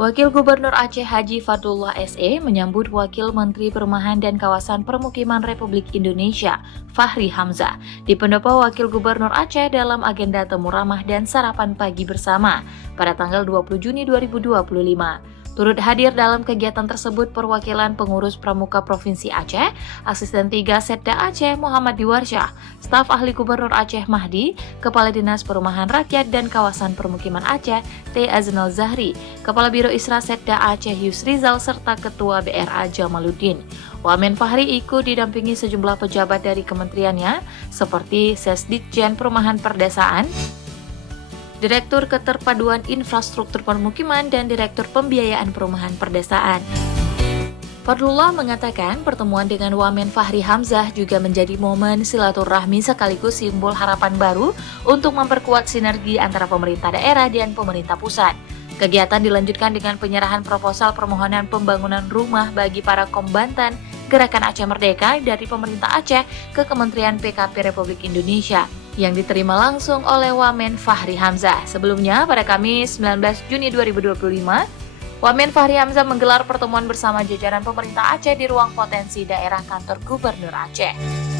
Wakil Gubernur Aceh Haji Fadlullah SE menyambut Wakil Menteri Perumahan dan Kawasan Permukiman Republik Indonesia, Fahri Hamzah, di Pendopo Wakil Gubernur Aceh dalam agenda temu ramah dan sarapan pagi bersama pada tanggal 20 Juni 2025. Turut hadir dalam kegiatan tersebut perwakilan pengurus Pramuka Provinsi Aceh, Asisten 3 Setda Aceh Muhammad Diwarsyah, staf ahli Gubernur Aceh Mahdi, Kepala Dinas Perumahan Rakyat dan Kawasan Permukiman Aceh T. Aznal Zahri, Kepala Biro Isra Setda Aceh Yusrizal serta Ketua BRA Jamaluddin. Wamen Fahri ikut didampingi sejumlah pejabat dari kementeriannya seperti Sesditjen Perumahan Perdesaan, Direktur Keterpaduan Infrastruktur Permukiman, dan Direktur Pembiayaan Perumahan Perdesaan. Fadlullah mengatakan pertemuan dengan Wamen Fahri Hamzah juga menjadi momen silaturahmi sekaligus simbol harapan baru untuk memperkuat sinergi antara pemerintah daerah dan pemerintah pusat. Kegiatan dilanjutkan dengan penyerahan proposal permohonan pembangunan rumah bagi para kombatan Gerakan Aceh Merdeka dari pemerintah Aceh ke Kementerian PKP Republik Indonesia yang diterima langsung oleh Wamen Fahri Hamzah. Sebelumnya, pada Kamis 19 Juni 2025, Wamen Fahri Hamzah menggelar pertemuan bersama jajaran pemerintah Aceh di ruang potensi daerah kantor Gubernur Aceh.